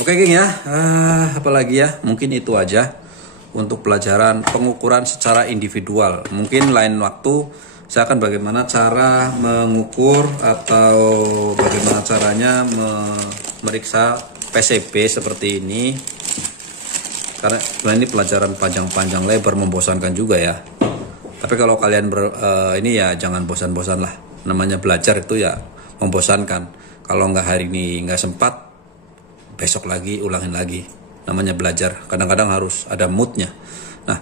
Oke geng ya, apalagi ya, mungkin itu aja untuk pelajaran pengukuran secara individual. Mungkin lain waktu saya akan bagaimana cara mengukur atau bagaimana caranya memeriksa PCB seperti ini. Karena ini pelajaran panjang-panjang lebar, membosankan juga ya. Tapi kalau kalian ini ya jangan bosan-bosan lah. Namanya belajar itu ya membosankan. Kalau nggak hari ini nggak sempat, besok lagi ulangin lagi. Namanya belajar, kadang-kadang harus ada moodnya. Nah,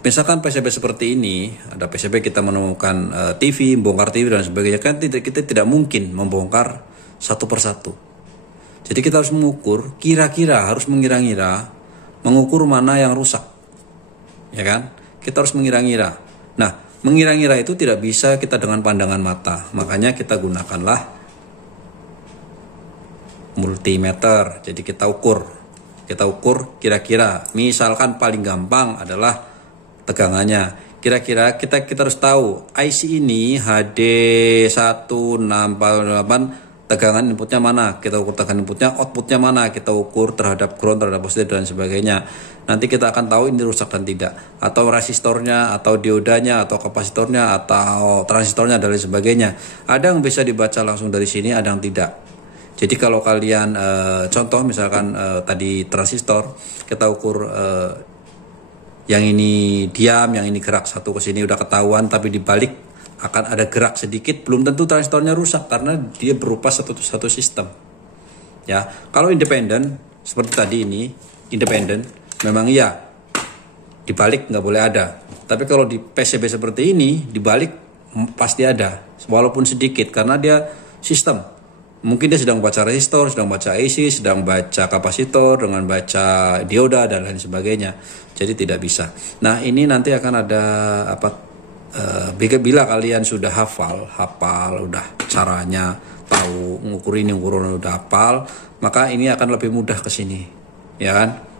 misalkan PCB seperti ini, ada PCB kita menemukan TV, bongkar TV dan sebagainya, kan kita tidak mungkin membongkar satu persatu. Jadi kita harus mengukur, kira-kira harus mengira-ngira, mengukur mana yang rusak, ya kan? Kita harus mengira-ngira. Nah, mengira-ngira itu tidak bisa kita dengan pandangan mata, makanya kita gunakanlah multimeter. Jadi kita ukur kira-kira. Misalkan paling gampang adalah tegangannya. Kira-kira kita harus tahu IC ini HD1648 tegangan inputnya mana, kita ukur tegangan inputnya, outputnya mana, kita ukur terhadap ground, terhadap positif dan sebagainya. Nanti kita akan tahu ini rusak dan tidak, atau resistornya, atau diodanya, atau kapasitornya, atau transistornya dan lain sebagainya. Ada yang bisa dibaca langsung dari sini, ada yang tidak. Jadi kalau kalian contoh misalkan tadi transistor, kita ukur yang ini diam, yang ini gerak satu ke sini udah ketahuan, tapi dibalik akan ada gerak sedikit, belum tentu transistornya rusak karena dia berupa satu sistem. Ya, kalau independen seperti tadi ini, independen memang iya dibalik nggak boleh ada. Tapi kalau di PCB seperti ini dibalik pasti ada, walaupun sedikit karena dia sistem. Mungkin dia sedang baca resistor, sedang baca IC, sedang baca kapasitor, dengan baca dioda dan lain sebagainya. Jadi tidak bisa. Nah ini nanti akan ada bila kalian sudah hafal udah caranya, tahu ngukur ini, ngukur udah hafal, maka ini akan lebih mudah ke sini, ya kan?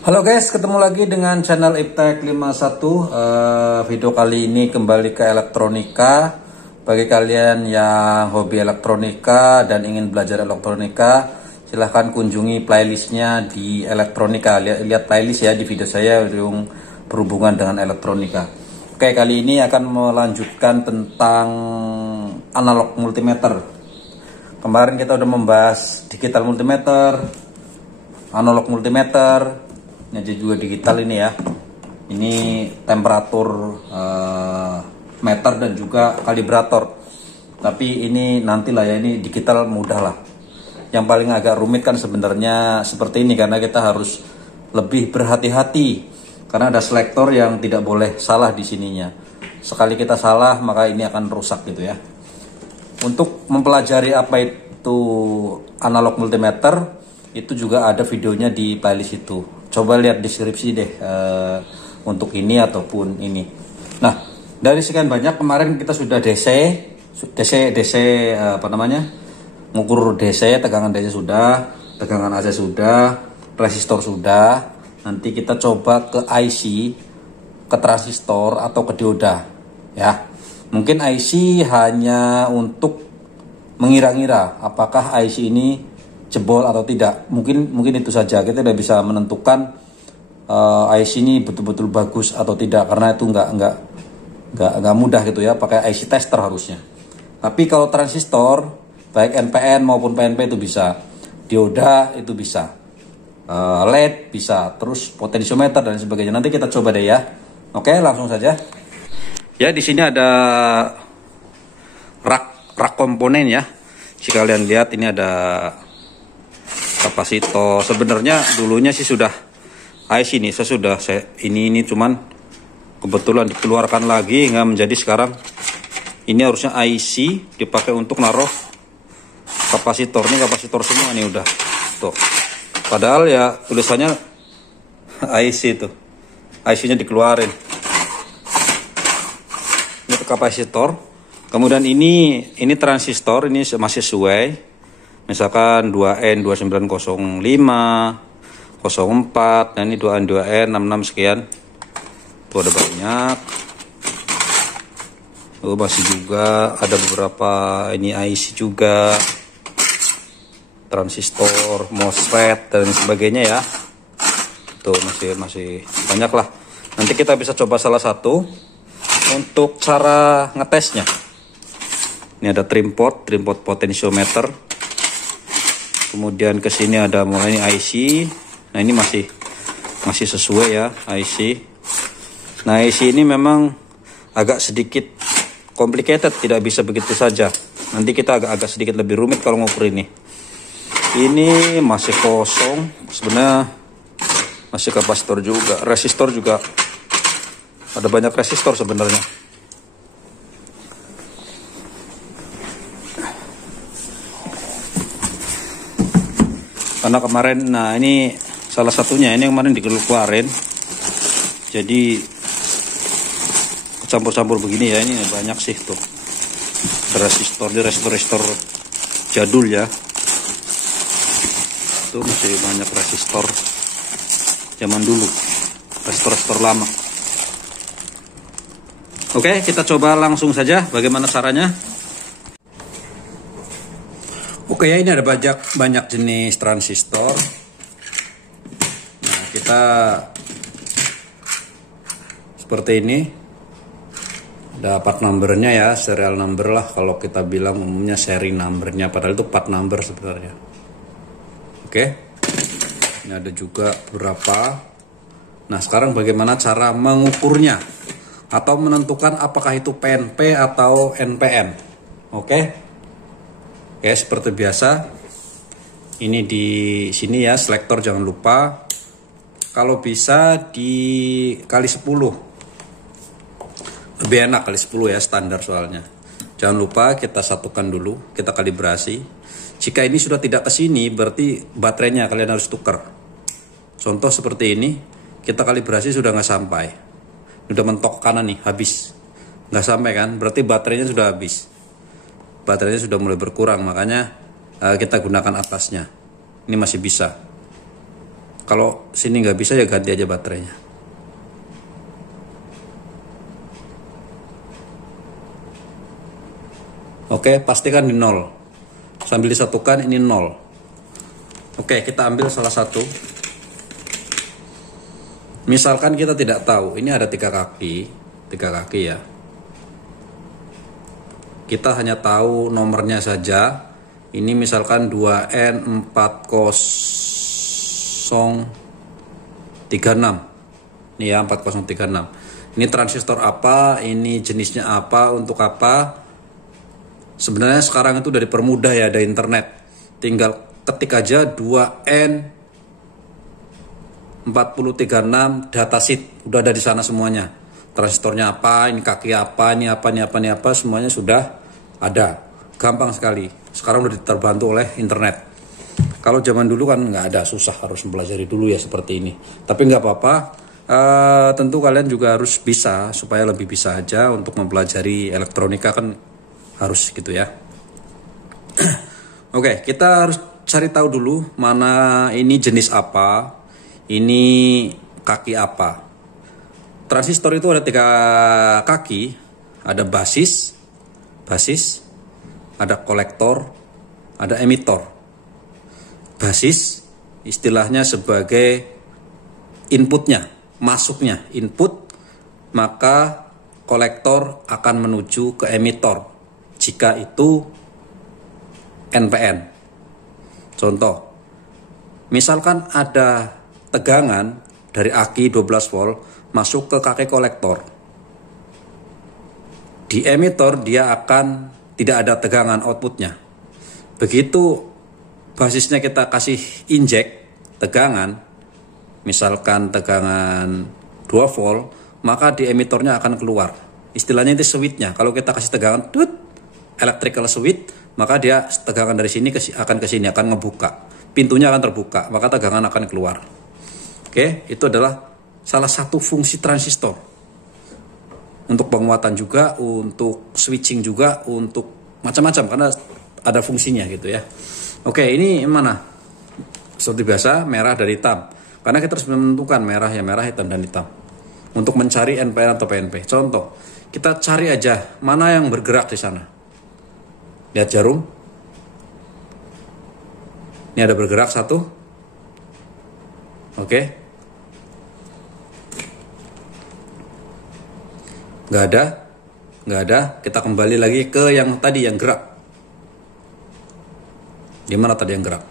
Halo guys, ketemu lagi dengan channel Iptek 51. Video kali ini kembali ke elektronika. Bagi kalian yang hobi elektronika dan ingin belajar elektronika, silahkan kunjungi playlistnya di elektronika. Lihat playlist ya di video saya yang berhubungan dengan elektronika. Oke, kali ini akan melanjutkan tentang analog multimeter. Kemarin kita udah membahas digital multimeter, analog multimeter. Ini juga digital ini ya. Ini temperatur meter dan juga kalibrator. Tapi ini nantilah ya, ini digital mudah lah. Yang paling agak rumit kan sebenarnya seperti ini, karena kita harus lebih berhati-hati karena ada selektor yang tidak boleh salah di sininya. Sekali kita salah maka ini akan rusak gitu ya. Untuk mempelajari apa itu analog multimeter, itu juga ada videonya di playlist itu. Coba lihat deskripsi deh untuk ini ataupun ini. Nah, dari sekian banyak kemarin kita sudah DC ngukur DC, tegangan DC sudah, tegangan AC sudah, resistor sudah. Nanti kita coba ke IC, ke transistor atau ke dioda ya. Mungkin IC hanya untuk mengira-ngira apakah IC ini jebol atau tidak. Mungkin itu saja. Kita tidak bisa menentukan IC ini betul-betul bagus atau tidak, karena itu nggak mudah gitu ya, pakai IC tester harusnya. Tapi kalau transistor baik NPN maupun PNP itu bisa, dioda itu bisa, LED bisa, terus potensiometer dan sebagainya. Nanti kita coba deh ya. Oke, langsung saja. Ya, di sini ada rak komponen ya. Jika kalian lihat ini ada kapasitor. Sebenarnya dulunya sih sudah IC ini, ini cuman kebetulan dikeluarkan lagi nggak menjadi sekarang. Ini harusnya IC dipakai untuk naruh kapasitor. Ini kapasitor semua nih udah tuh. Padahal ya tulisannya IC tuh, IC-nya dikeluarin. Ini kapasitor. Kemudian ini transistor, ini masih sesuai. Misalkan 2N2905, 04, nah ini 2N66 sekian. Tuh ada banyak. Oh, masih juga ada beberapa ini IC juga, transistor, MOSFET dan sebagainya ya. Tuh masih banyak lah. Nanti kita bisa coba salah satu untuk cara ngetesnya. Ini ada trim port potentiometer. Kemudian ke sini ada mulai ini IC. Nah, ini masih sesuai ya IC. Nah, IC ini memang agak sedikit complicated, tidak bisa begitu saja. Nanti kita agak sedikit lebih rumit kalau ngukur ini. Ini masih kosong, sebenarnya masih kapasitor juga, resistor juga. Ada banyak resistor sebenarnya. Karena kemarin, nah ini salah satunya, ini kemarin dikeluarin. Jadi campur-campur begini ya, ini banyak sih tuh. Resistor jadul ya. Tuh masih banyak resistor zaman dulu, resistor lama. Oke, kita coba langsung saja bagaimana caranya. Oke ya, ini ada banyak jenis transistor. Nah, kita seperti ini. Ada part numbernya ya, serial number lah kalau kita bilang, umumnya seri numbernya, padahal itu part number sebenarnya. Oke, ini ada juga beberapa. Nah, sekarang bagaimana cara mengukurnya atau menentukan apakah itu PNP atau NPN. Oke, seperti biasa, ini di sini ya selektor, jangan lupa. Kalau bisa dikali 10, lebih enak kali 10 ya, standar soalnya. Jangan lupa kita satukan dulu, kita kalibrasi. Jika ini sudah tidak ke sini, berarti baterainya kalian harus tukar. Contoh seperti ini, kita kalibrasi sudah nggak sampai, udah mentok kanan nih, habis, nggak sampai kan, berarti baterainya sudah habis, baterainya sudah mulai berkurang, makanya kita gunakan atasnya. Ini masih bisa. Kalau sini nggak bisa ya ganti aja baterainya. Oke, pastikan di 0. Sambil disatukan ini 0. Oke, kita ambil salah satu. Misalkan kita tidak tahu, ini ada 3 kaki ya. Kita hanya tahu nomornya saja. Ini misalkan 2N4036. Ini ya, 4036. Ini transistor apa, ini jenisnya apa, untuk apa. Sebenarnya sekarang itu udah dipermudah ya, ada internet. Tinggal ketik aja 2N4036 datasheet, udah ada di sana semuanya. Transistornya apa, ini kaki apa, ini apa, semuanya sudah ada. Gampang sekali. Sekarang udah terbantu oleh internet. Kalau zaman dulu kan nggak ada, susah, harus mempelajari dulu ya seperti ini. Tapi nggak apa-apa. Tentu kalian juga harus bisa, supaya lebih bisa aja untuk mempelajari elektronika kan harus gitu ya. Oke, kita harus cari tahu dulu mana ini jenis apa, ini kaki apa. Transistor itu ada 3 kaki, ada basis, ada kolektor, ada emitor. Basis istilahnya sebagai inputnya, masuknya input, maka kolektor akan menuju ke emitor jika itu NPN. Contoh, misalkan ada tegangan dari aki 12 volt masuk ke kaki kolektor. Di emitor dia akan tidak ada tegangan outputnya. Begitu basisnya kita kasih injek tegangan, misalkan tegangan 2 volt, maka di emitornya akan keluar. Istilahnya itu switchnya. Kalau kita kasih tegangan electrical switch, maka dia tegangan dari sini akan ke sini, akan ngebuka. Pintunya akan terbuka, maka tegangan akan keluar. Oke, itu adalah salah satu fungsi transistor. Untuk penguatan juga, untuk switching juga, untuk macam-macam, karena ada fungsinya gitu ya. Oke, ini mana? Seperti biasa, merah dan hitam. Karena kita harus menentukan merah ya merah, hitam dan hitam. untuk mencari NPN atau PNP. Contoh, kita cari aja mana yang bergerak di sana. Lihat jarum. Ini ada bergerak satu. Oke. Nggak ada. Kita kembali lagi ke yang tadi yang gerak. Di mana tadi yang gerak?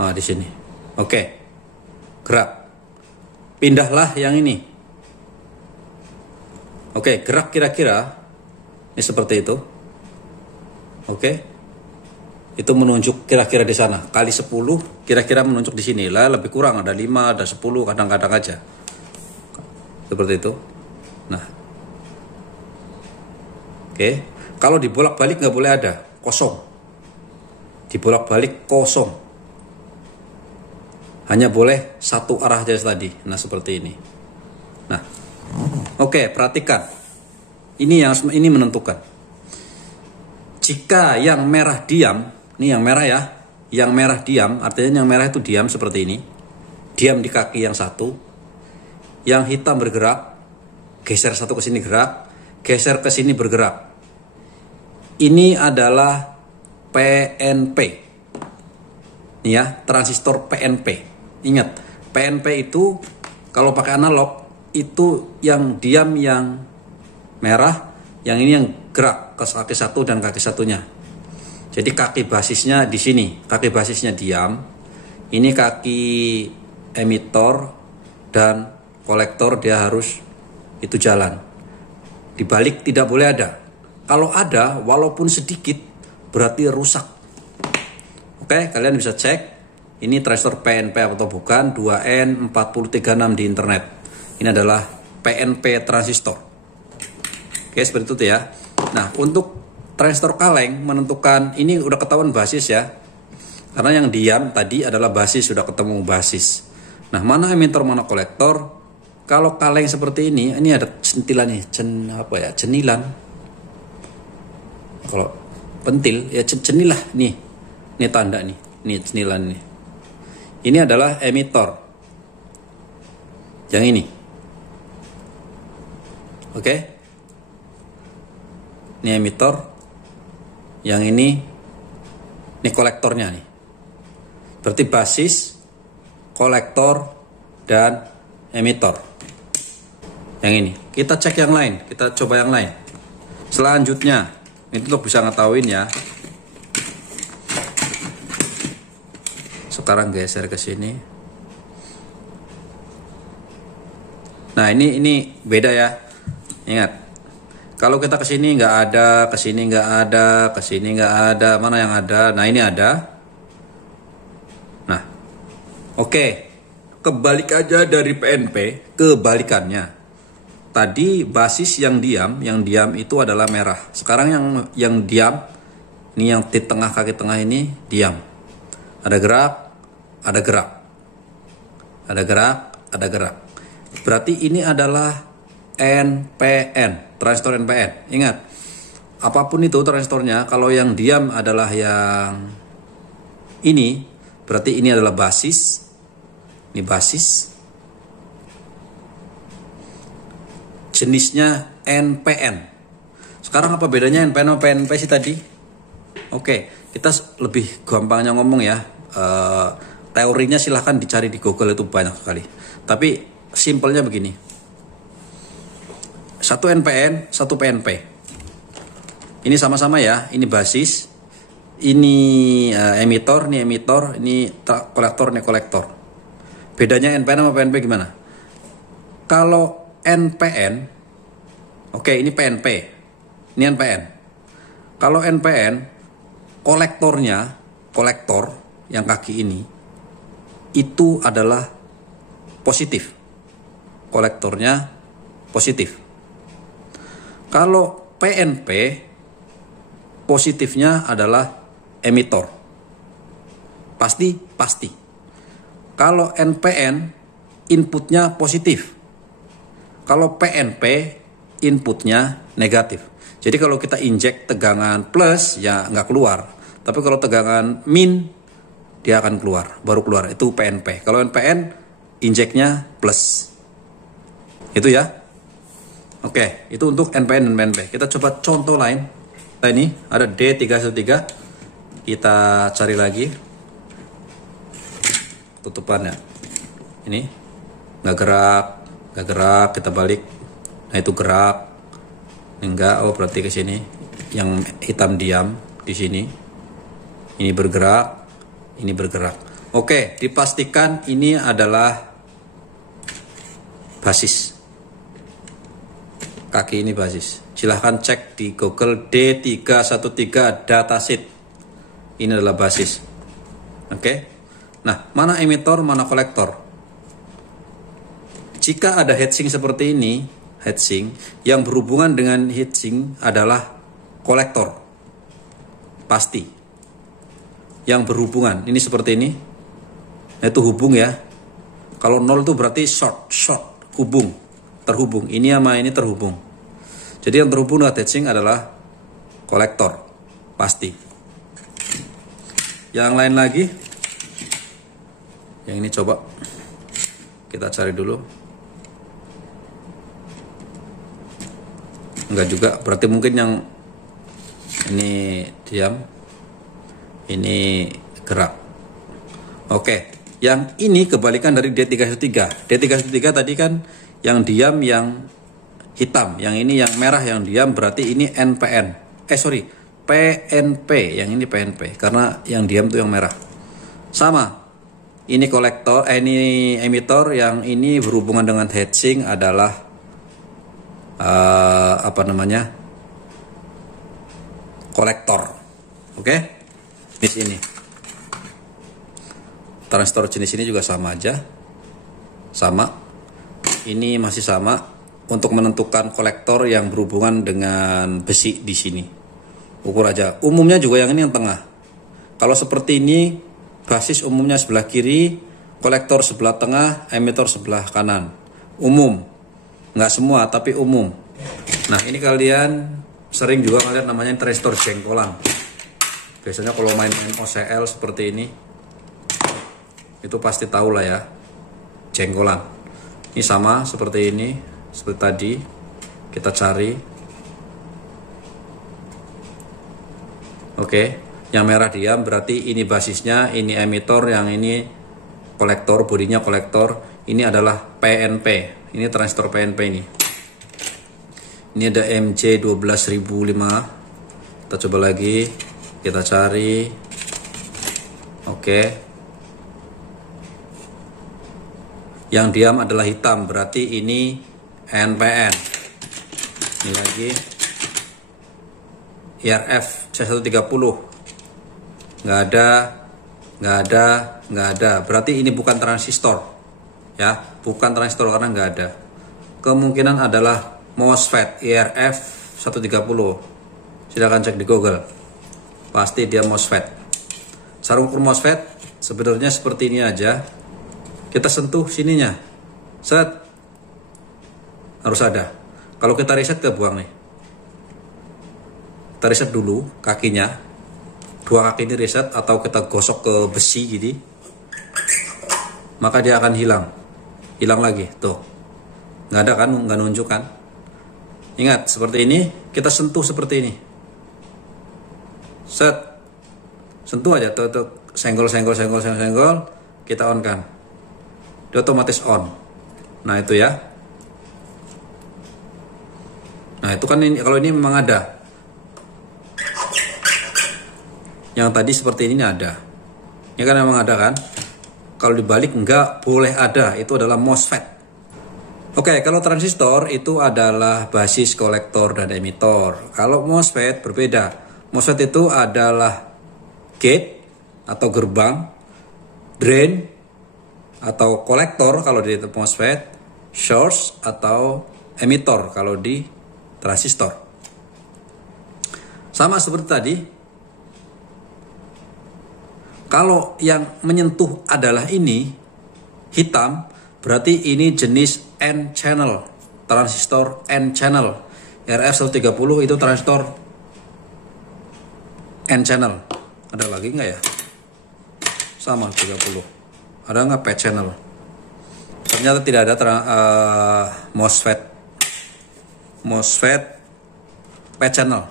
Di sini. Oke. Gerak. Pindahlah yang ini. Oke, gerak kira-kira ini seperti itu. Oke. Itu menunjuk kira-kira di sana. Kali 10 kira-kira menunjuk di sini. Lah lebih kurang ada 5, ada 10 kadang-kadang aja. Seperti itu. Nah. Oke. Kalau dibolak-balik nggak boleh ada, kosong. Dibolak-balik kosong. Hanya boleh satu arah aja tadi. Nah, seperti ini. Nah, oke, perhatikan. Ini menentukan. Jika yang merah diam, ini yang merah ya. Yang merah diam, artinya yang merah itu diam seperti ini. Diam di kaki yang satu. Yang hitam bergerak, geser satu ke sini gerak, geser ke sini bergerak. Ini adalah PNP. Ini ya, transistor PNP. Ingat, PNP itu kalau pakai analog itu yang diam yang merah, yang ini yang gerak ke kaki satu dan kaki satunya. Jadi kaki basisnya di sini, kaki basisnya diam. Ini kaki emitor dan kolektor dia harus itu jalan. Dibalik tidak boleh ada. Kalau ada, walaupun sedikit berarti rusak. Oke, kalian bisa cek. Ini transistor PNP atau bukan, 2N4036 di internet. Ini adalah PNP transistor. Oke, seperti itu ya. Nah, untuk transistor kaleng menentukan, ini udah ketahuan basis ya. Karena yang diam tadi adalah basis, sudah ketemu basis. Nah, mana emitor, mana kolektor. Kalau kaleng seperti ini ada centilan nih, cenilan. Kalau pentil, ya cenilah nih. Ini tanda nih, ini cenilan nih. Ini adalah emitor. Yang ini. Oke. Ini emitor. Yang ini kolektornya nih. Berarti basis, kolektor, dan emitor. Yang ini. Kita cek yang lain. Kita coba yang lain. Selanjutnya. Ini untuk bisa ngetahuin ya. Sekarang geser ke sini. Nah, ini beda ya. Ingat. Kalau kita ke sini nggak ada, ke sini nggak ada, ke sini nggak ada. Mana yang ada? Nah, ini ada. Nah. Oke. Kebalik aja dari PNP, kebalikannya. Tadi basis yang diam itu adalah merah. Sekarang yang diam, ini yang di tengah kaki tengah ini diam. Ada gerak, ada gerak. Ada gerak, ada gerak. Berarti ini adalah NPN, transistor NPN. Ingat, apapun itu transistornya, kalau yang diam adalah yang ini, berarti ini adalah basis. Ini basis. Jenisnya NPN. Sekarang apa bedanya NPN sama PNP sih tadi? Oke, kita lebih gampangnya ngomong ya. Teorinya silahkan dicari di Google, itu banyak sekali. Tapi simpelnya begini. Satu NPN, satu PNP. Ini sama-sama ya. Ini basis. Ini emitor, ini kolektor, ini kolektor. Bedanya NPN sama PNP gimana? Kalau NPN, oke, ini PNP, ini NPN. Kalau NPN, kolektor yang kaki ini, itu adalah positif. Kolektornya positif. Kalau PNP, positifnya adalah emitor. Pasti. Kalau NPN, inputnya positif. Kalau PNP, inputnya negatif. Jadi kalau kita injek tegangan plus, ya nggak keluar. Tapi kalau tegangan min, dia akan keluar, baru keluar. Itu PNP. Kalau NPN, injeknya plus. Itu ya. Oke, itu untuk NPN dan PNP. Kita coba contoh lain. Nah, ini ada D313. Kita cari lagi tutupannya. Ini nggak gerak, kita balik. Nah, itu gerak. Enggak, oh berarti ke sini. Yang hitam diam di sini. Ini bergerak, ini bergerak. Oke, dipastikan ini adalah basis. Kaki ini basis. Silahkan cek di Google D313 datasheet. Ini adalah basis. Oke. Nah, mana emitor, mana kolektor? Jika ada heatsink seperti ini, heatsink yang berhubungan dengan heatsink adalah kolektor. Pasti. Yang berhubungan, ini seperti ini. Itu hubung ya. Kalau 0 itu berarti short, hubung, terhubung. Ini sama ini terhubung. Jadi yang terhubung dengan heatsink adalah kolektor. Pasti. Yang lain lagi. Yang ini coba kita cari dulu. Enggak juga, berarti mungkin yang ini diam, ini gerak. Oke, yang ini kebalikan dari D313. D313 tadi kan yang diam, yang hitam, yang ini yang merah, yang diam, berarti ini NPN. PNP, yang ini PNP, karena yang diam tuh yang merah. Sama, ini kolektor, ini emitor, yang ini berhubungan dengan heatsink adalah kolektor. Oke, di sini transistor jenis ini juga sama aja, sama. Ini masih sama untuk menentukan kolektor yang berhubungan dengan besi di sini. Ukur aja. Umumnya juga yang ini yang tengah. Kalau seperti ini, basis umumnya sebelah kiri, kolektor sebelah tengah, emitor sebelah kanan. Umum, nggak semua tapi umum. Nah, ini kalian sering juga kalian namanya transistor jengkolan. Biasanya kalau main-main OCL seperti ini, itu pasti tahu lah ya, jengkolan. Ini sama seperti ini, seperti tadi. Kita cari. Oke, yang merah diam, berarti ini basisnya, ini emitor, yang ini kolektor, bodinya kolektor. Ini adalah PNP. Ini transistor PNP ini. Ini ada MJ12005. Kita coba lagi, kita cari. Oke. Yang diam adalah hitam, berarti ini NPN. Ini lagi IRF C130. Nggak ada. Berarti ini bukan transistor. Ya, bukan transistor karena nggak ada. Kemungkinan adalah MOSFET IRF 130. Silahkan cek di Google. Pasti dia MOSFET. Sarung ukur MOSFET sebenarnya seperti ini aja. Kita sentuh sininya. Set. Harus ada. Kalau kita reset, kita buang nih. Kita reset dulu kakinya. Dua kaki ini reset atau kita gosok ke besi jadi. Maka dia akan hilang. Hilang lagi. Tuh. Nggak ada kan? Nggak nunjuk kan? Ingat, seperti ini. Kita sentuh seperti ini. Set. Sentuh aja. Tuh. Senggol. Kita on kan. Dia otomatis on. Nah itu ya. Nah itu kan ini, kalau ini memang ada. Yang tadi seperti ini ada. Ini kan memang ada kan. Kalau dibalik enggak boleh ada. Itu adalah MOSFET. Oke, kalau transistor itu adalah basis, kolektor, dan emitor. Kalau MOSFET berbeda. MOSFET itu adalah gate atau gerbang, drain atau kolektor kalau di MOSFET, source atau emitor kalau di transistor. Sama seperti tadi. Kalau yang menyentuh adalah ini hitam, berarti ini jenis N-channel, transistor N-channel. RF130 itu transistor N-channel. Ada lagi nggak ya? Sama 30. Ada nggak P-channel? ternyata tidak ada MOSFET P channel,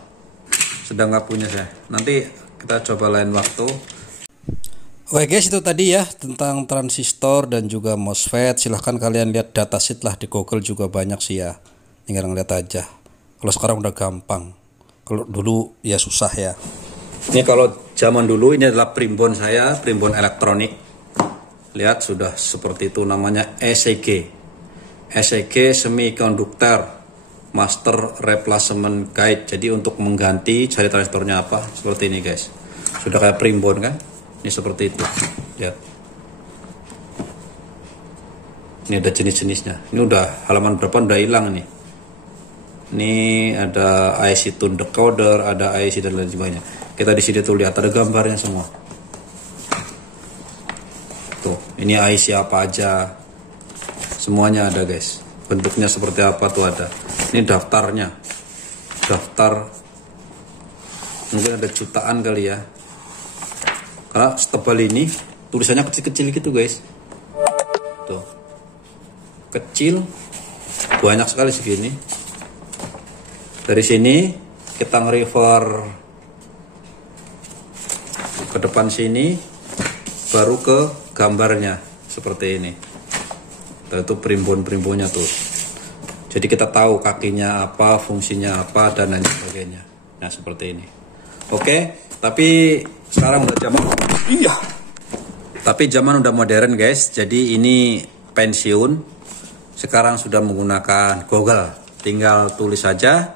sedang nggak punya saya. Nanti kita coba lain waktu. Oke guys, itu tadi ya tentang transistor dan juga MOSFET. Silahkan kalian lihat datasheet lah di Google, juga banyak sih ya, tinggal ngeliat aja. Kalau sekarang udah gampang, kalau dulu ya susah ya. Ini kalau zaman dulu, ini adalah primbon saya, primbon elektronik. Lihat sudah seperti itu, namanya ECG Semiconductor Master Replacement Guide. Jadi untuk mengganti cari transistornya apa, seperti ini guys. Sudah kayak primbon kan, ini seperti itu. Lihat, ini ada jenis-jenisnya. Ini udah halaman berapa udah hilang nih. Ini ada IC tune decoder, ada IC dan lain sebagainya. Kita di sini tuh lihat ada gambarnya semua. Tuh, ini IC apa aja, semuanya ada guys. Bentuknya seperti apa tuh ada. Ini daftarnya, daftar mungkin ada jutaan kali ya, karena setebal ini tulisannya kecil-kecil gitu guys. Tuh, kecil, banyak sekali segini. Dari sini kita nge-refer ke depan sini, baru ke gambarnya seperti ini. Itu primbon-primbonnya tuh. Jadi kita tahu kakinya apa, fungsinya apa, dan lain sebagainya. Nah seperti ini. Oke, tapi sekarang udah zaman. Iya. Tapi zaman udah modern guys. Jadi ini pensiun. Sekarang sudah menggunakan Google. Tinggal tulis saja,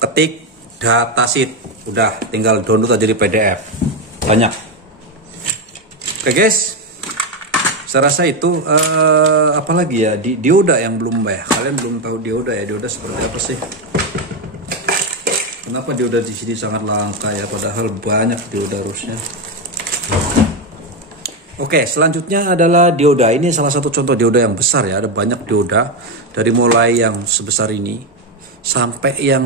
ketik datasheet, udah tinggal download aja di PDF. Banyak. Oke guys, saya rasa itu apalagi ya, dioda yang belum ya. Kalian belum tahu dioda ya, dioda seperti apa sih? Kenapa dioda di sini sangat langka ya, padahal banyak dioda harusnya. Oke, selanjutnya adalah dioda. Ini salah satu contoh dioda yang besar ya. Ada banyak dioda, dari mulai yang sebesar ini sampai yang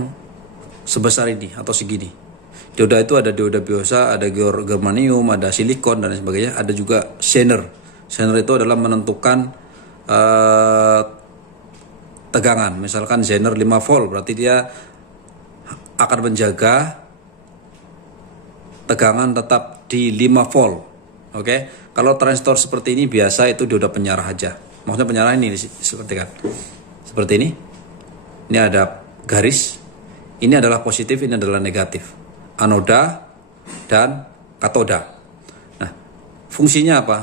sebesar ini atau segini. Dioda itu ada dioda biasa, ada germanium, ada silikon dan lain sebagainya. Ada juga Zener. Zener itu adalah menentukan tegangan. Misalkan Zener 5 volt, berarti dia akan menjaga tegangan tetap di 5 volt. Oke. Kalau transistor seperti ini biasa itu dioda penyarah aja. Maksudnya penyarah ini seperti kan. Seperti ini. Ini ada garis. Ini adalah positif, ini adalah negatif. Anoda dan katoda. Nah, fungsinya apa?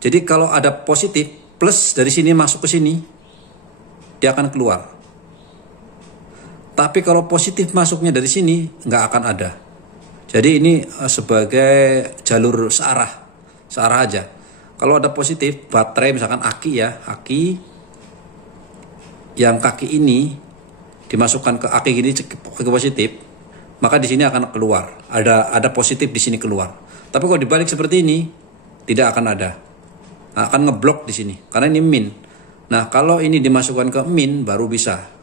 Jadi kalau ada positif, plus dari sini masuk ke sini, dia akan keluar. Tapi kalau positif masuknya dari sini, nggak akan ada. Jadi ini sebagai jalur searah aja. Kalau ada positif, baterai misalkan aki ya, aki yang kaki ini dimasukkan ke aki gini ke positif, maka di sini akan keluar. Ada positif di sini keluar. Tapi kalau dibalik seperti ini, tidak akan ada. Nah, akan ngeblok di sini karena ini min. Nah, kalau ini dimasukkan ke min baru bisa.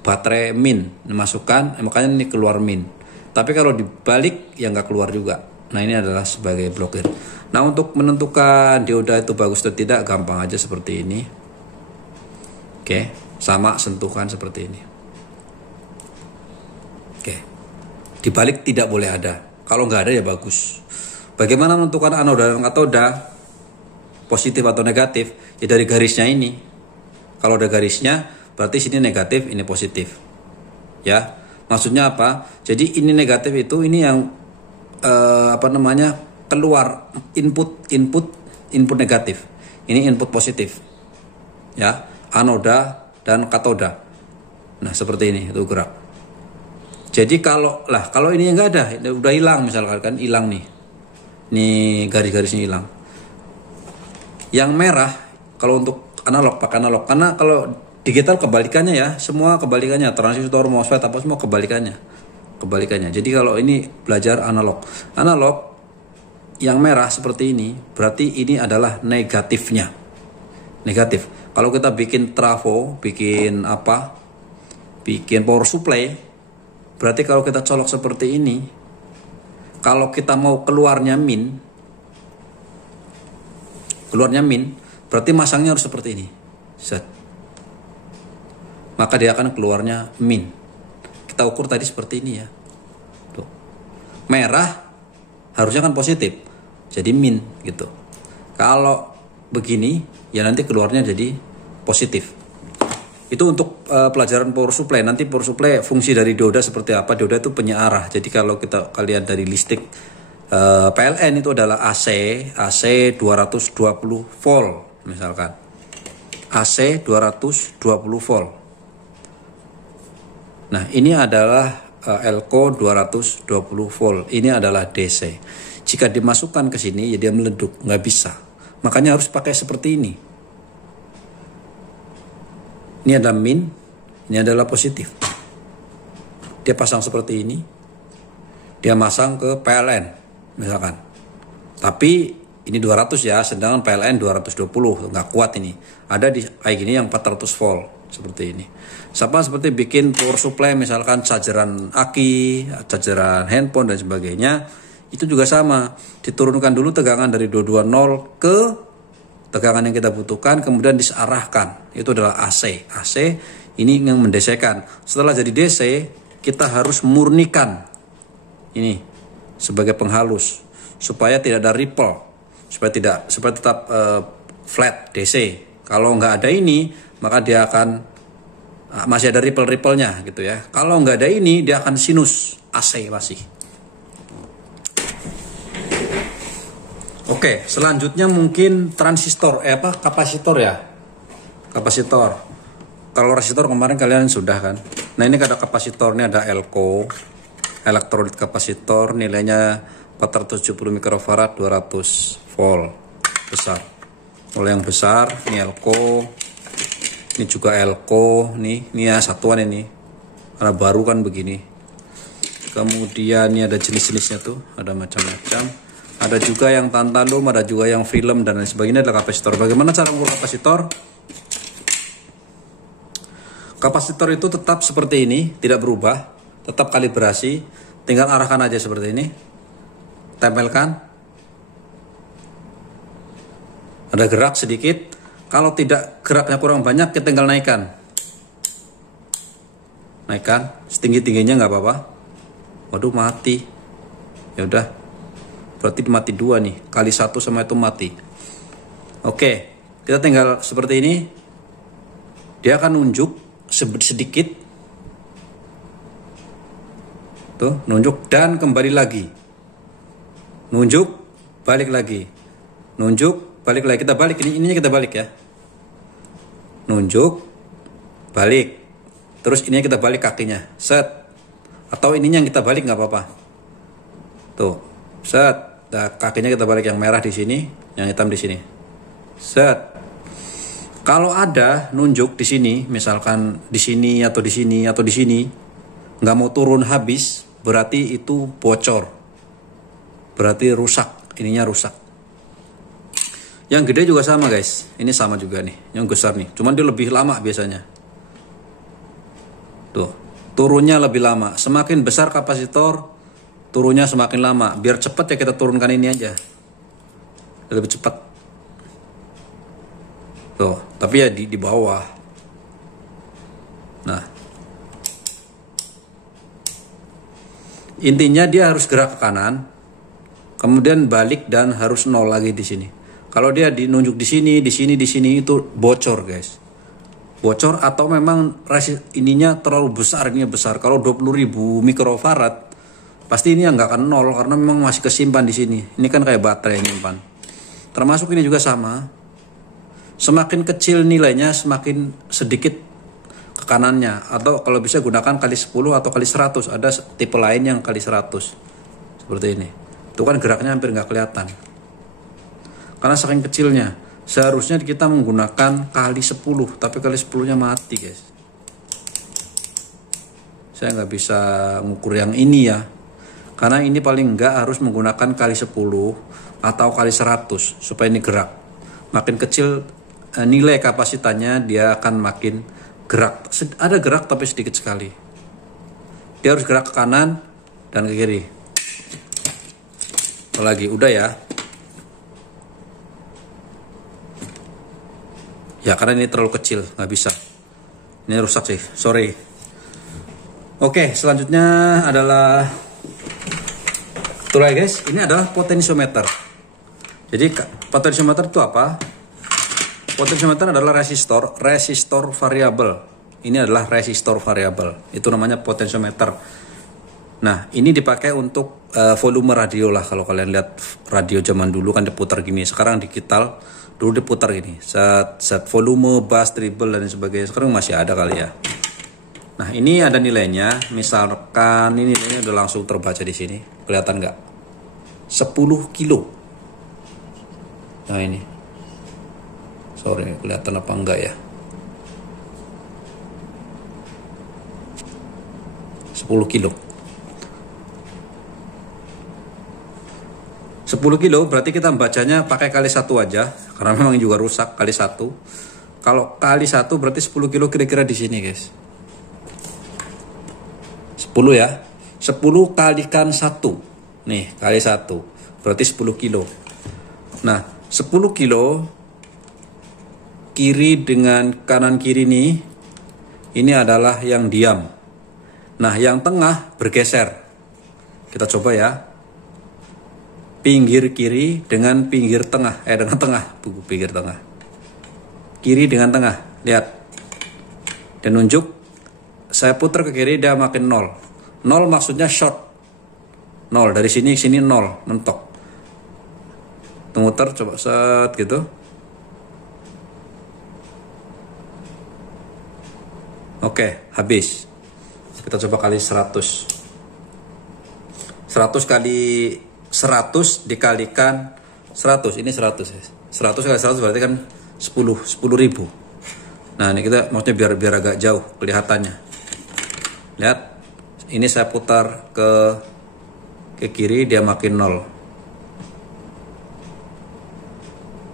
Baterai min dimasukkan, makanya ini keluar min. Tapi kalau dibalik ya nggak keluar juga. Nah, ini adalah sebagai blokir. Nah, untuk menentukan dioda itu bagus atau tidak gampang aja seperti ini. Oke, sama sentuhkan seperti ini. Oke. Dibalik tidak boleh ada. Kalau nggak ada ya bagus. Bagaimana menentukan anoda dan katoda, positif atau negatif? Ya dari garisnya ini. Kalau ada garisnya, berarti sini negatif, ini positif. Ya, maksudnya apa? Jadi ini negatif itu ini yang keluar input negatif. Ini input positif. Ya, anoda dan katoda. Nah seperti ini itu gerak. Jadi kalau ini nggak ada, udah hilang misalkan kan hilang nih, garis-garisnya hilang. Yang merah kalau untuk analog pakai analog, karena kalau digital kebalikannya ya, semua kebalikannya, transistor, MOSFET apa semua kebalikannya. Jadi kalau ini belajar analog yang merah seperti ini, berarti ini adalah negatifnya. Negatif. Kalau kita bikin trafo, bikin power supply. Berarti kalau kita colok seperti ini, kalau kita mau keluarnya min, berarti masangnya harus seperti ini. Set. Maka dia akan keluarnya min. Kita ukur tadi seperti ini ya. Tuh. Merah harusnya kan positif, jadi min gitu. Kalau begini ya nanti keluarnya jadi positif. Itu untuk pelajaran power supply. Nanti power supply fungsi dari dioda seperti apa. Dioda itu penyearah. Jadi kalau kalian dari listrik PLN itu adalah AC 220 volt misalkan. AC 220 volt. Nah, ini adalah elko 220 volt. Ini adalah DC. Jika dimasukkan ke sini ya dia meleduk, nggak bisa. Makanya harus pakai seperti ini. Ini adalah min, ini adalah positif. Dia pasang seperti ini, dia masang ke PLN misalkan. Tapi ini 200 ya, sedangkan PLN 220, nggak kuat ini. Ada di kayak gini yang 400 volt seperti ini. Sama seperti bikin power supply misalkan chargeran aki, chargeran handphone dan sebagainya. Itu juga sama, diturunkan dulu tegangan dari 220 ke tegangan yang kita butuhkan, kemudian diarahkan. Itu adalah AC. AC ini yang mendesekan. Setelah jadi DC, kita harus murnikan ini sebagai penghalus supaya tidak ada ripple, supaya tetap flat DC. Kalau nggak ada ini, maka dia akan masih ada ripple-ripplenya gitu ya. Kalau nggak ada ini, dia akan sinus AC masih. Oke, selanjutnya mungkin transistor, kapasitor ya. Kapasitor. Kalau resistor kemarin kalian sudah kan. Nah ini ada kapasitor, ini ada elko, elektrolit kapasitor, nilainya 470 mikrofarad, 200 volt, besar. Kalau yang besar, ini elko, ini juga elko, ini ya satuan ini, karena baru kan begini. Kemudian ini ada jenis-jenisnya tuh, ada macam-macam. Ada juga yang tantalum, ada juga yang film dan lain sebagainya. Adalah kapasitor. Bagaimana cara mengukur kapasitor? Kapasitor itu tetap seperti ini, tidak berubah, tetap kalibrasi. Tinggal arahkan aja seperti ini, tempelkan. Ada gerak sedikit. Kalau tidak geraknya kurang banyak, kita tinggal naikkan. Naikkan, setinggi-tingginya nggak apa-apa. Waduh mati. Ya udah. Berarti mati 2 nih, kali 1 sama itu mati. Oke, kita tinggal seperti ini. Dia akan nunjuk sedikit. Tuh, nunjuk dan kembali lagi. Nunjuk, balik lagi. Nunjuk, balik lagi. Kita balik, ininya kita balik ya. Nunjuk, balik. Terus ininya kita balik kakinya. Set. Atau ininya yang kita balik nggak apa-apa. Tuh, set. Nah, kakinya kita balik, yang merah di sini, yang hitam di sini. Set. Kalau ada nunjuk di sini, misalkan di sini atau di sini atau di sini, nggak mau turun habis, berarti itu bocor. Berarti rusak, ininya rusak. Yang gede juga sama guys, ini sama juga nih, yang besar nih. Cuman dia lebih lama biasanya. Tuh, turunnya lebih lama. Semakin besar kapasitor, turunnya semakin lama. Biar cepat ya kita turunkan ini aja, lebih cepat. Tuh, tapi ya di bawah. Nah, intinya dia harus gerak ke kanan, kemudian balik dan harus nol lagi di sini. Kalau dia dinunjuk di sini, di sini, di sini, itu bocor guys. Bocor atau memang ininya terlalu besar, ininya besar. Kalau 20.000 mikrofarad, pasti ini nggak akan nol karena memang masih kesimpan di sini. Ini kan kayak baterai yang nyimpan. Termasuk ini juga sama. Semakin kecil nilainya, semakin sedikit ke kanannya. Atau kalau bisa gunakan kali 10 atau kali 100. Ada tipe lain yang kali 100. Seperti ini. Itu kan geraknya hampir nggak kelihatan. Karena saking kecilnya. Seharusnya kita menggunakan kali 10. Tapi kali 10-nya mati guys. Saya nggak bisa ngukur yang ini ya. Karena ini paling enggak harus menggunakan kali 10 atau kali 100 supaya ini gerak. Makin kecil nilai kapasitannya, dia akan makin gerak. Ada gerak tapi sedikit sekali. Dia harus gerak ke kanan dan ke kiri. Apalagi udah ya. Ya karena ini terlalu kecil, nggak bisa. Ini rusak sih, sorry. Oke, selanjutnya adalah itulah guys, ini adalah potensiometer. Jadi potensiometer itu apa? Potensiometer adalah resistor variabel. Ini adalah resistor variabel. Itu namanya potensiometer. Nah, ini dipakai untuk volume radio lah. Kalau kalian lihat radio zaman dulu kan diputar gini. Sekarang digital, dulu diputar gini. Set volume, bass, treble dan sebagainya. Sekarang masih ada kali ya. Nah, ini ada nilainya. Misalkan ini nilainya udah langsung terbaca di sini. Kelihatan nggak? 10 kilo. Nah, ini. Sorry, kelihatan apa enggak ya? 10 kilo. 10 kilo berarti kita membacanya pakai kali 1 aja, karena memang juga rusak kali 1. Kalau kali 1 berarti 10 kilo kira-kira di sini guys. 10 ya. 10 kalikan 1. Nih, kali 1. Berarti 10 kilo. Nah, 10 kilo kiri dengan kanan kiri nih, ini adalah yang diam. Nah, yang tengah bergeser. Kita coba ya. Pinggir kiri dengan pinggir tengah. Dengan tengah. Pinggir tengah. Kiri dengan tengah. Lihat. Dan nunjuk. Saya putar ke kiri, dia makin 0. 0 maksudnya short. 0. Dari sini ke sini 0. Mentok. Muter, coba set gitu. Oke, habis. Kita coba kali 100. 100 kali 100 dikalikan 100. Ini 100 ya. 100 kali 100 berarti kan 10 ribu. Nah, ini kita maksudnya biar agak jauh kelihatannya. Lihat. Ini saya putar ke kiri, dia makin 0.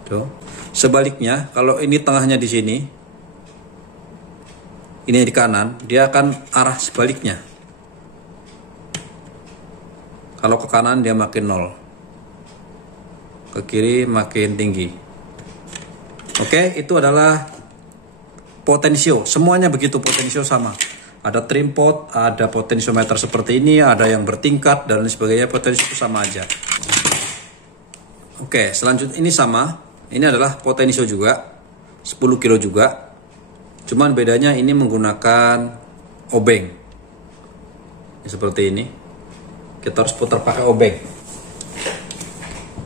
Tuh. Sebaliknya, kalau ini tengahnya di sini, ini di kanan, dia akan arah sebaliknya. Kalau ke kanan dia makin 0. Ke kiri makin tinggi. Oke, itu adalah potensio. Semuanya begitu, potensio sama. Ada trim pot, ada potensiometer seperti ini, ada yang bertingkat dan lain sebagainya. Potensio sama aja. Oke, selanjutnya ini sama. Ini adalah potensio juga. 10 kilo juga. Cuman bedanya ini menggunakan obeng. Seperti ini. Kita harus putar pakai obeng.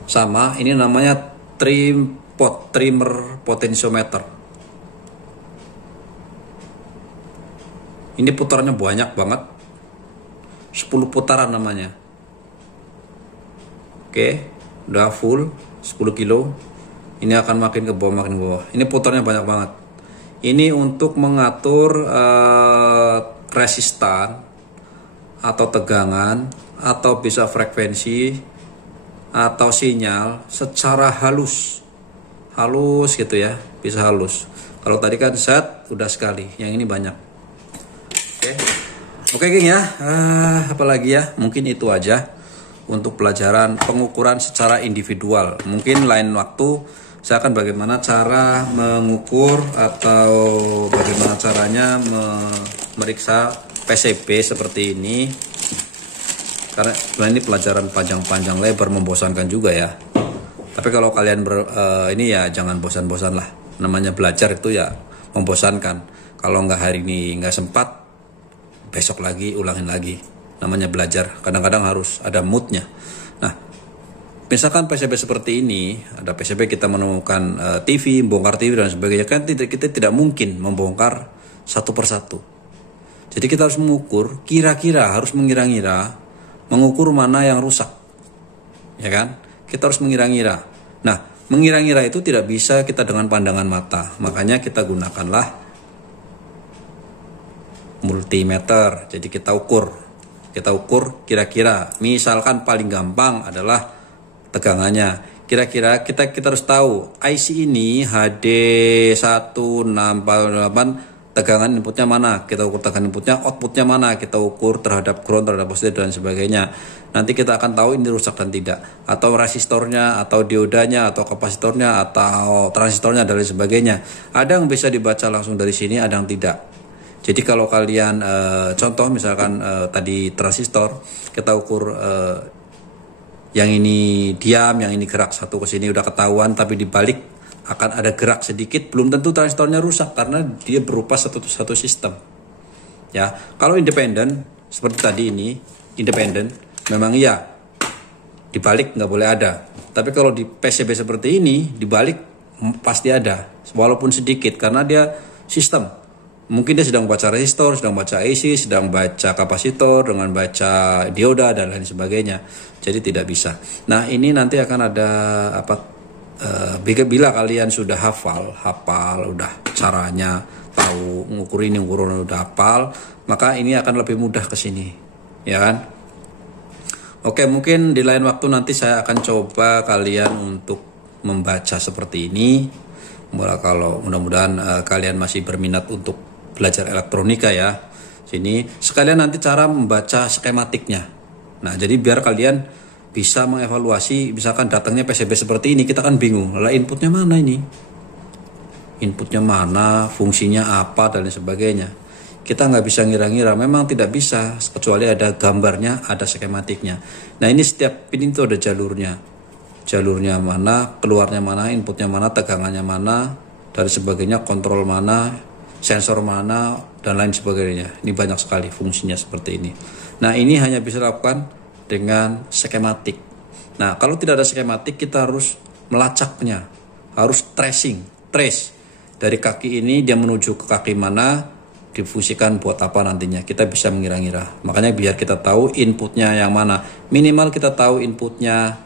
Sama, ini namanya trimmer potensiometer. Ini putarannya banyak banget. 10 putaran namanya. Oke, udah full 10 kilo. Ini akan makin ke bawah, makin ke bawah. Ini putarnya banyak banget. Ini untuk mengatur resistan atau tegangan atau bisa frekuensi atau sinyal secara halus gitu ya, bisa halus. Kalau tadi kan set udah sekali, yang ini banyak. Oke geng ya, apalagi ya, mungkin itu aja untuk pelajaran pengukuran secara individual. Mungkin lain waktu saya akan bagaimana cara mengukur atau bagaimana caranya memeriksa PCB seperti ini. Karena ini pelajaran panjang-panjang lebar, membosankan juga ya. Tapi kalau kalian ini ya jangan bosan-bosan lah. Namanya belajar itu ya membosankan. Kalau nggak hari ini nggak sempat, besok lagi ulangin lagi. Namanya belajar. Kadang-kadang harus ada moodnya. Nah, misalkan PCB seperti ini, ada PCB kita menemukan TV, bongkar TV dan sebagainya, kan kita tidak mungkin membongkar satu persatu. Jadi kita harus mengukur, kira-kira harus mengira-ngira, mengukur mana yang rusak. Ya kan? Kita harus mengira-ngira. Nah, mengira-ngira itu tidak bisa kita dengan pandangan mata. Makanya kita gunakanlah multimeter. Jadi kita ukur kira-kira. Misalkan paling gampang adalah tegangannya. Kira-kira kita harus tahu IC ini HD1648 tegangan inputnya mana, kita ukur tegangan inputnya, outputnya mana, kita ukur terhadap ground, terhadap positif dan sebagainya. Nanti kita akan tahu ini rusak dan tidak, atau resistornya, atau diodanya, atau kapasitornya, atau transistornya dan lain sebagainya. Ada yang bisa dibaca langsung dari sini, ada yang tidak. Jadi kalau kalian contoh misalkan tadi transistor, kita ukur yang ini diam, yang ini gerak satu ke sini udah ketahuan, tapi dibalik akan ada gerak sedikit, belum tentu transistornya rusak karena dia berupa satu sistem. Ya, kalau independen seperti tadi ini, independen memang iya dibalik nggak boleh ada. Tapi kalau di PCB seperti ini dibalik pasti ada, walaupun sedikit karena dia sistem. Mungkin dia sedang baca resistor, sedang baca AC, sedang baca kapasitor dengan baca dioda dan lain sebagainya. Jadi tidak bisa. Nah, ini nanti akan ada bila kalian sudah hafal udah caranya, tahu ngukur ini ngukur udah hafal, maka ini akan lebih mudah ke sini, ya kan? Oke, mungkin di lain waktu nanti saya akan coba kalian untuk membaca seperti ini. Kalau mudah-mudahan kalian masih berminat untuk belajar elektronika ya. Sini sekalian nanti cara membaca skematiknya. Nah, jadi biar kalian bisa mengevaluasi, misalkan datangnya PCB seperti ini, kita kan bingung, lah inputnya mana ini? Inputnya mana, fungsinya apa, dan lain sebagainya. Kita nggak bisa ngira-ngira, memang tidak bisa, kecuali ada gambarnya, ada skematiknya. Nah, ini setiap pin itu ada jalurnya. Jalurnya mana, keluarnya mana, inputnya mana, tegangannya mana, dan sebagainya, kontrol mana, sensor mana, dan lain sebagainya. Ini banyak sekali fungsinya seperti ini. Nah, ini hanya bisa dilakukan dengan skematik. Nah, kalau tidak ada skematik, kita harus melacaknya, harus trace dari kaki ini dia menuju ke kaki mana, difungsikan buat apa nantinya. Kita bisa mengira-ngira. Makanya biar kita tahu inputnya yang mana, minimal kita tahu inputnya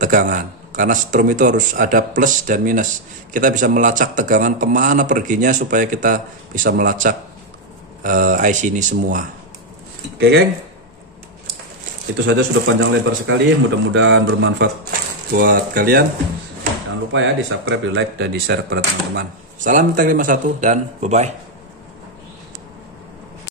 tegangan. Karena strom itu harus ada plus dan minus. Kita bisa melacak tegangan kemana perginya supaya kita bisa melacak IC ini semua. Oke, geng? Itu saja, sudah panjang lebar sekali, mudah-mudahan bermanfaat buat kalian. Jangan lupa ya di subscribe, di like, dan di share kepada teman-teman. Salam Iptek 51 dan bye-bye.